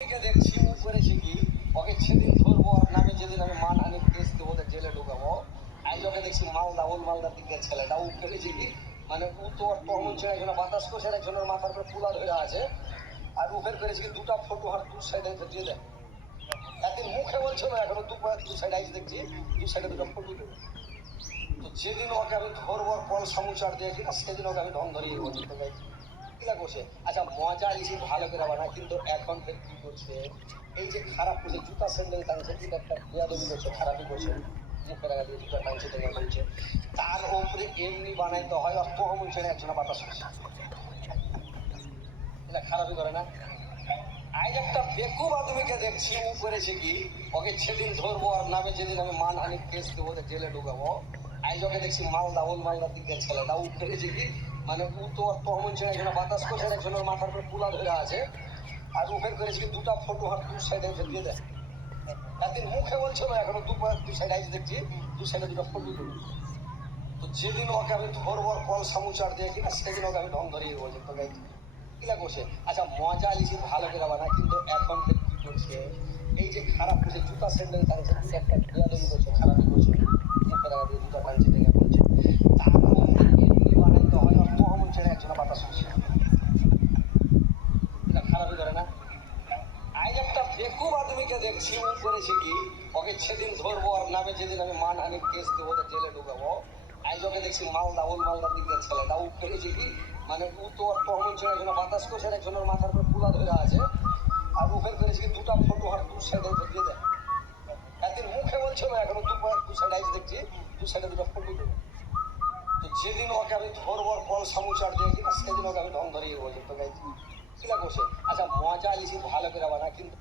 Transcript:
দেখছি ও করেছে কি, ওকে সেদিন ধরবো আর নামে যেদিন আমি মানহানির কেস দেবো, ওদের জেলে ঢুকাবো। আজ ওকে দেখছি মালদা, ওল মালদার দিকে ছেলেটা ও করেছে কি, মানে ও তো তখন ছেড়ে একজনের বাতাস করছে, একজনের মাথার উপরে পুলা ধরে আছে। আর উফের করেছে কি, দুটা ফটো হার দু সাইডে দিয়ে দেয়। একদিন মুখে বলছো না, এখনো দু সাইড আইস দেখছি, দু সাইডে দুটো ফটো দেবে। তো যেদিন ওকে আমি ধরবো কল সামুচার দিয়েছি না, সেদিন ওকে আমি ধন ধরিয়ে বলছি তো গাইছি কিলা করছে। আচ্ছা মজা লিছি ভালো করে বানা, কিন্তু এখন কি করছে, এই যে খারাপ করছে, জুতা স্যান্ডেল টানছে, কিন্তু একটা বেয়াদবি করছে, খারাপই করছে, মুখে রাখা দিয়ে জুতা টানছে টেনে বলছে, তার উপরে এমনি বানাইতে হয় আর তো মন ছেড়ে একজনে বাতাস করছে, এটা খারাপই করে না। আজ একটা বেকুব আদমিকে দেখছি ও করেছে কি, ওকে সেদিন ধরবো আর নামে যেদিন আমি মানহানির কেস দেবো, ওদের জেলে ঢুকাবো। আজ ওকে দেখছি মালদা, ওল মালদার দিকে ছেলেটা ও করেছে কি, মানে ও তো তখন ছেড়ে একজনের বাতাস করছে, একজনের মাথার উপরে পুলা ধরে আছে। আর উফের করেছে কি, দুটা ফটো হার দু সাইডে দিয়ে দেয়। একদিন মুখে বলছো না, এখনো দু সাইড আইস দেখছি, দু সাইডে দুটো ফটো দেবে। তো যেদিন ওকে আমি ধরবো আর কল সামুচার দিয়ে কিনা, সেদিন ওকে আমি ধন ধরিয়ে বলছি তো গাইছি কিলা করছে। আচ্ছা মজা লিছি ভালো করে বানা, কিন্তু এখন কি করছে, এই যে খারাপ করছে, জুতা স্যান্ডেল টানছে, একটা বেয়াদবি করছে, খারাপই করছে, মুখে রাখা দিয়ে জুতা টানছে টেনে বলছে, তার উপরে এমনি বানাইতে হয় আর তো মন ছেড়ে একজনে বাতাস করছে, এটা খারাপই করে না। আজ একটা বেকুব আদমিকে দেখছি ও করেছে কি, ওকে সেদিন ধরবো আর নামে যেদিন আমি মানহানির কেস দেবো, ওদের জেলে ঢুকাবো। আজ ওকে দেখছি মালদা, ওল মালদার দিকে ছেলেটা ও করেছে কি, মানে ও তো তখন ছেড়ে একজনের বাতাস করছে, একজনের মাথার উপরে পুলা ধরে আছে। আর উফের করেছে কি, দুটা ফটো হার দু সাইডে দিয়ে দেয়। একদিন মুখে বলছো না, এখনো দু সাইড আইস দেখছি, দু সাইডে দুটো ফটো দেবে। তো যেদিন ওকে আমি ধরবো কল সামুচার দিয়ে কিনা, সেদিন ওকে আমি ধন ধরিয়ে বলছি তো গাইছি কিলা করছে। আচ্ছা মজা লিছি ভালো করে বানা, কিন্তু